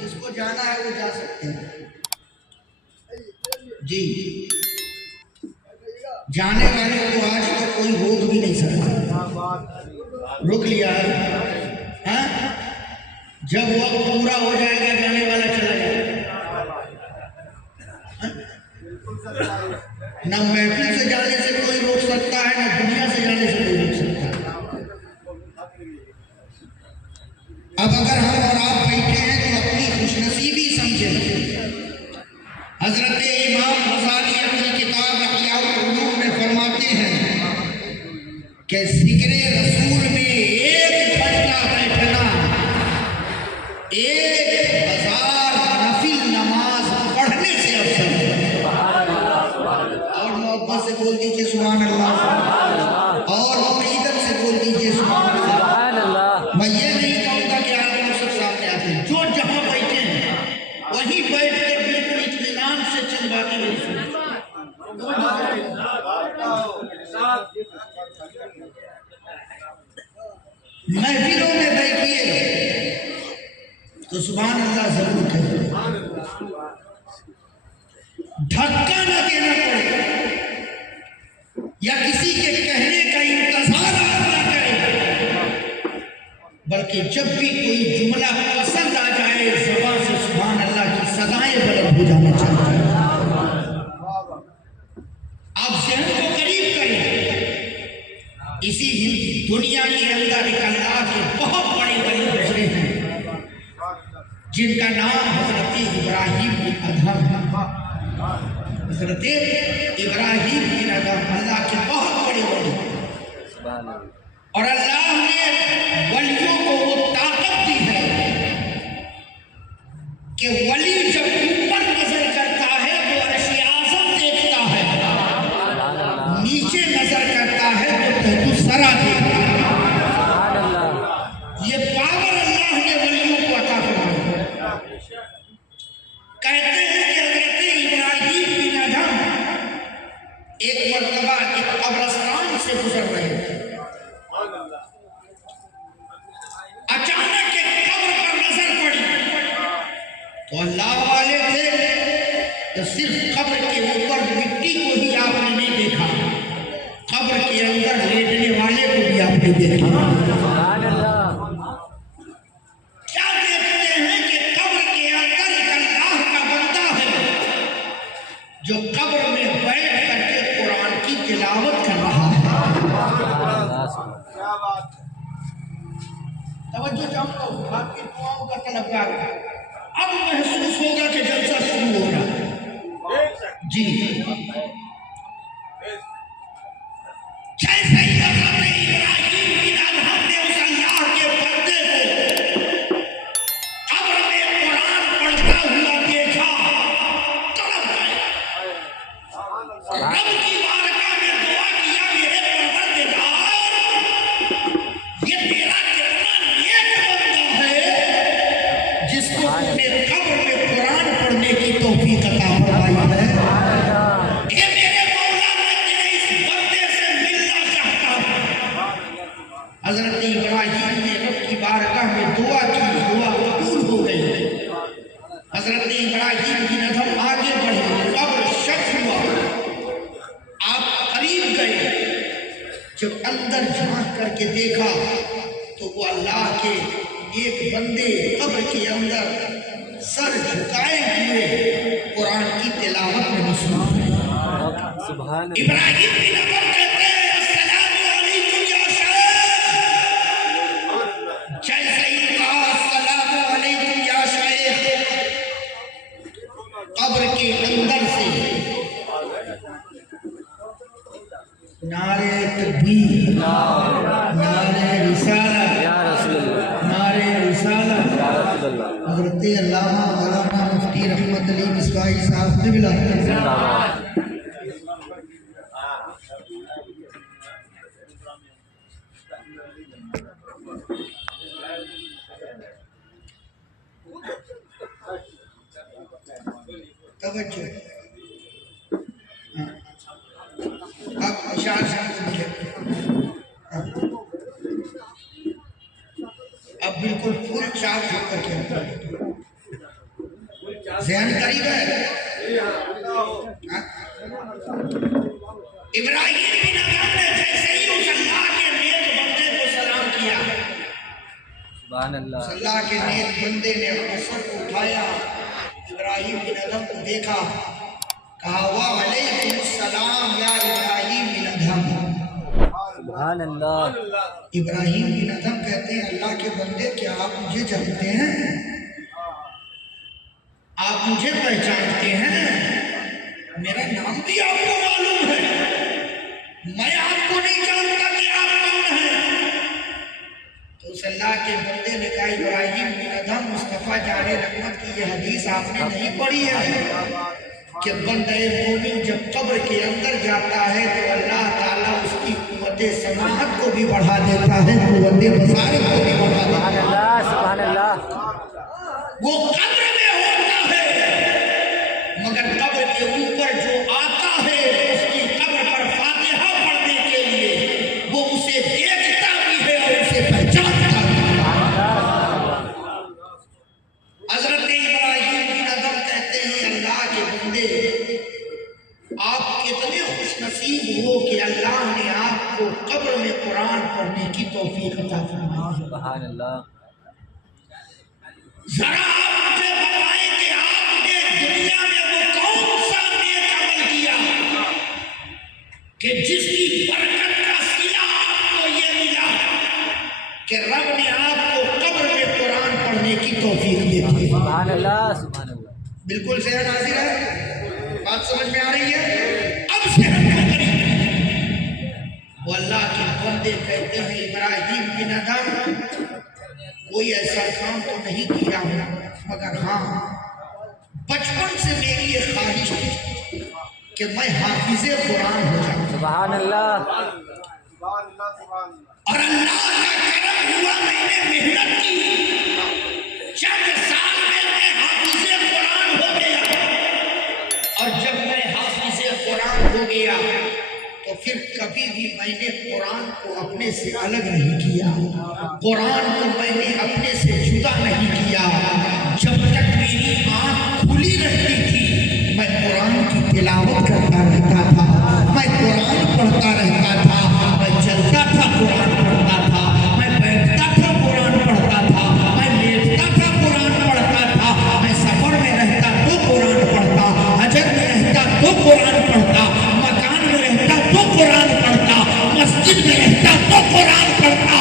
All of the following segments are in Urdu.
جس کو جانا ہے وہ جا سکتے ہیں جی، جانے والے کو آج تو کوئی روک بھی نہیں سکتا، روک لیا ہے ہاں؟ جب وقت پورا ہو جائے گا جانے والا چلا جائے گا، نہ محفل سے جانے سے کوئی روک سکتا ہے، نہ دنیا سے جانے سے کوئی روک سکتا ہے۔ اب اگر ہم اور آپ بیٹھے ہیں تو اپنی خوش نصیبی سمجھیں۔ حضرت امام غزالی اپنی کتاب احیاء العلوم میں فرماتے ہیں کہ ذکر رسول میں ایک گھنٹہ بیٹھنا ایک ہزار نفل نماز پڑھنے سے افضل ہے۔ اور محبت سے بول دیجئے سبحان اللہ، اور عقیدت سے بول دیجئے سبحان اللہ۔ میں یہ نہیں کہوں گا کہ آپ لوگ سب سامنے آتے ہیں، جو جہاں بیٹھے ہیں وہیں بیٹھ کے بالکل اطمینان سے چند باتیں میری سنیں۔ محفلوں میں بیٹھیے تو سبحان اللہ ضرور کہیے، دھکا نہ دینا پڑے یا کسی کے کہنے کا انتظار نہ کرے، بلکہ جب بھی کوئی جملہ پسند آ جائے زبان سے سبحان اللہ کی صدائیں بلند ہو جانا چاہیے۔ آپ ذہن کو قریب کریں، اسی دنیا کے اندر ایک اللہ کے بہت بڑے ولی گزرے ہیں جن کا نام حضرت ابراہیم بن ادھم ہے۔ حضرت ابراہیم بن ادھم اللہ کے بہت بڑے ولی، اور اللہ نے ولیوں کو وہ طاقت دی ہے کہ ولی جب اوپر نظر کرتا ہے تو عرش اعظم دیکھتا ہے، نیچے نظر کرتا ہے تو تحت الثری دیکھتا ہے۔ یہ پاور اللہ نے ولیوں کو عطا فرمائی ہے۔ کہتے ہیں کہ حضرت ابراہیم بن ادھم ایک مرتبہ ایک قبرستان سے گزر رہے تھے، اچانک ایک قبر پر نظر پڑی تو اللہ والے تھے تو صرف قبر کے اوپر مٹی کو ہی آپ نے نہیں دیکھا، قبر کے اندر لیٹنے والے کو بھی آپ نے دیکھا۔ کیا دیکھتے ہیں کہ قبر کے اندر ایک اللہ کا بندہ ہے جو قبر میں بیٹھ کر کے قرآن کی تلاوت کر رہا ہے۔ توجہ چاہوں گا، آپ کی دعاؤں کا طلبگار ہے۔ اب محسوس ہوگا کہ جلسہ شروع ہو رہا ہے جی۔ جیسے ہی حضرت ابراہیم بن ادھم نے اس اللہ کے بندے کو قبر میں قرآن پڑھتا ہوا دیکھا، تڑپ گئے، رب کی بارگاہ میں دعا کیا، میرے پروردگار یہ تیرا کتنا نیک بندہ ہے جس کو تم نے قبر میں قرآن پڑھنے کی توفیق عطا فرمائی ہے۔ اے میرے مولا، میں تیرے اس بندے سے ملنا چاہتا ہوں۔ حضرت ابراہیم نے رب کی بارگاہ میں دعا کی، دعا قبول ہو گئی۔ حضرت ابراہیم بن ادھم آگے بڑھے، قبر شک ہوا، آپ قریب گئے، جب اندر جھانک کر کے دیکھا تو وہ اللہ کے ایک بندے قبر کے اندر سر جھکائے ہوئے قرآن کی تلاوت میں مصروف ہے۔ ابراہیم بن ادھم کہتے ہیں السلام علیکم یا شیخ، جیسے ہی کہا السلام علیکم یا شیخ، قبر کے اندر سے نعرہ تکبیر، نعرہ رسالت، نعرہ رسالت، حضرت علامہ مولانا مفتی رحمت علی مصباحی صاحب قبلہ توجہ۔ اب اشار سے مجھے اب بالکل فل چارج ہو کر کے ذہن قریب ہے؟ ابراہیم بن ادھم نے جیسے ہی اس اللہ کے نیک بندے کو سلام کیا، سبحان اللہ، اللہ کے نیک بندے نے اپنے سر کو اٹھایا، ابراہیم بن ادھم کو دیکھا، کہا وعلیکم السلام یا ابراہیم بن ادھم۔ سبحان اللہ، ابراہیم بن ادھم کہتے ہیں اللہ کے بندے کیا آپ مجھے جانتے ہیں؟ آپ مجھے پہچانتے ہیں؟ میرا نام بھی آپ کو معلوم ہے، میں آپ کو نہیں جانتا کہ آپ کون ہیں۔ تو اس اللہ کے بندے نے کہا ابراہیم بن ادھم مصطفیٰ جان رحمت کی یہ حدیث آپ نے نہیں پڑھی ہے کہ بندہ مومن جب قبر کے اندر جاتا ہے تو اللہ تعالیٰ اس کی قوت سماعت کو بھی بڑھا دیتا ہے، قوت بصارت کو بھی بڑھا دیتا سبحان ہے۔ اللہ، سبحان اللہ، وہ قبر میں ہوتا ہے مگر قبر کے اوپر جو آتا ہے اس کی قبر پر فاتحہ پڑھنے کے لیے وہ اسے دیکھتا بھی ہے اور اسے پہچانتا بھی ہے۔ حضرت ابراہیم بن ادھم کہتے ہیں اللہ کے بندے آپ کتنے خوش نصیب ہو کہ اللہ نے آپ کو قبر میں قرآن پڑھنے کی توفیق عطا فرمائی۔ سبحان اللہ، ذرا آپ مجھے بتائیں کہ آپ نے دنیا میں وہ کون سا نیک عمل کیا کہ جس کی برکت کا صلہ آپ کو یہ ملا کہ رب نے آپ کو قبر میں قرآن پڑھنے کی توفیق دے دی۔ سبحان اللہ، سبحان اللہ، بالکل ذہن حاضر ہے، بات سمجھ میں آ رہی ہے؟ اب ذہن کا قریب وہ اللہ کے بندے کہتے ہیں ابراہیم بن ادھم کوئی ایسا کام تو نہیں کیا مگر ہاں بچپن سے میری یہ خواہش تھی کہ میں حافظ قرآن ہو جاؤں، سبحان اللہ، اور اللہ کا کرم ہوا میں نے محنت کی، چند سال میں حافظ قرآن ہو گیا، اور جب میں حافظ قرآن ہو گیا تو پھر کبھی بھی میں نے قرآن کو اپنے سے الگ نہیں کیا، قرآن کو میں نے اپنے سے جدا نہیں کیا۔ جب تک میری آنکھ کھلی رہتی تھی میں قرآن کی تلاوت کرتا رہتا تھا، میں قرآن پڑھتا رہتا تھا، میں چلتا تھا قرآن پڑھتا تھا، میں بیٹھتا تھا قرآن پڑھتا تھا، میں لیٹتا تھا قرآن پڑھتا تھا، میں سفر میں رہتا تو قرآن پڑھتا، حجر میں رہتا تو قرآن پڑھتا، مکان میں رہتا تو قرآن پڑھتا، مسجد میں رہتا تو قرآن پڑھتا۔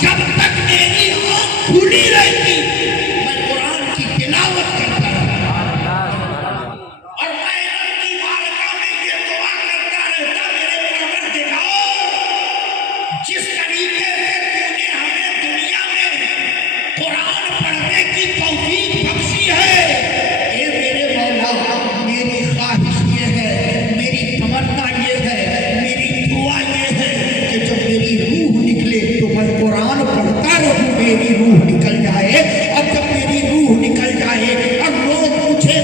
جب تک میری آنکھ کھلی رہتی میں قرآن کی تلاوت کرتا رہتا، اور میں رب کی بارگاہ میں یہ دعا کرتا رہتا میرے پروردگار جس طریقے سے تو نے ہمیں دنیا میں قرآن پڑھنے کی توفیق بخشی ہے، اے میرے مولا میری خواہش یہ ہے، میری تمنا یہ ہے، میری دعا یہ ہے کہ جب میری روح نکلے تو میں قرآن پڑھتا رہوں، میری روح نکل جائے، اور جب میری روح نکل جائے اور لوگ مجھے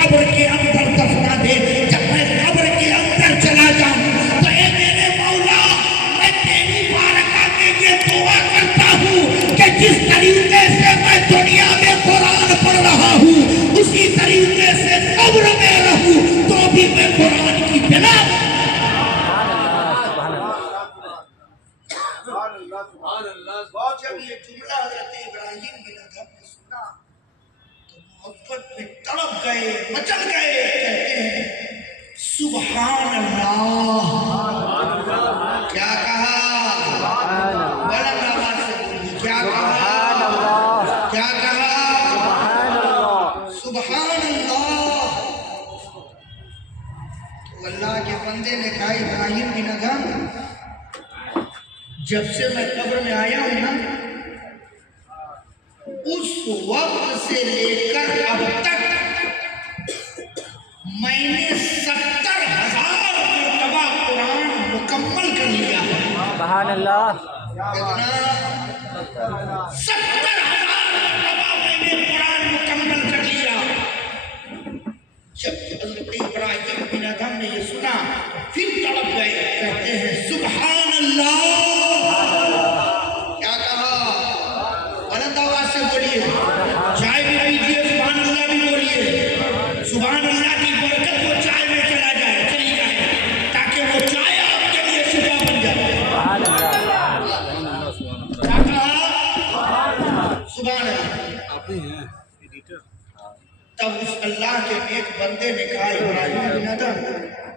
قبر کے اندر دفنا دے، جب میں قبر کے اندر چلا جاؤں تو اے میرے مولا میں تیری بارگاہ میں یہ دعا کرتا ہوں کہ جس طریقے سے میں دنیا میں قرآن پڑھ رہا ہوں اسی طریقے سے قبر میں رہوں تو بھی میں قرآن کی تلاوت۔ جب یہ جملہ حضرت ابراہیم بن ادھم نے سنا تو محبت میں تڑپ گئے، مچل گئے، کہتے ہیں سبحان اللہ۔ کیا کہا؟ بلند آواز سے بولیے، کیا کہا؟ کیا کہا؟ سبحان اللہ۔ تو اللہ کے بندے نے کہا ابراہیم بن ادھم جب سے میں قبر میں آیا ہوں نا اس وقت سے لے کر اب تک میں نے 70,000 مرتبہ قرآن مکمل کر لیا ہے۔ سبحان اللہ، کتنا؟ 70,000 مرتبہ میں نے قرآن مکمل کر لیا۔ جب حضرت ابراہیم بن ادھم نے یہ سنا پھر تڑپ گئے، کہتے ہیں سبحان اللہ۔ کیا کہا؟ بلند آواز سے بولیے، چائے بھی پیجیے، سبحان اللہ بھی بولیے۔ تب اس اللہ کے نیک بندے نے کہا ابراہیم بن ادم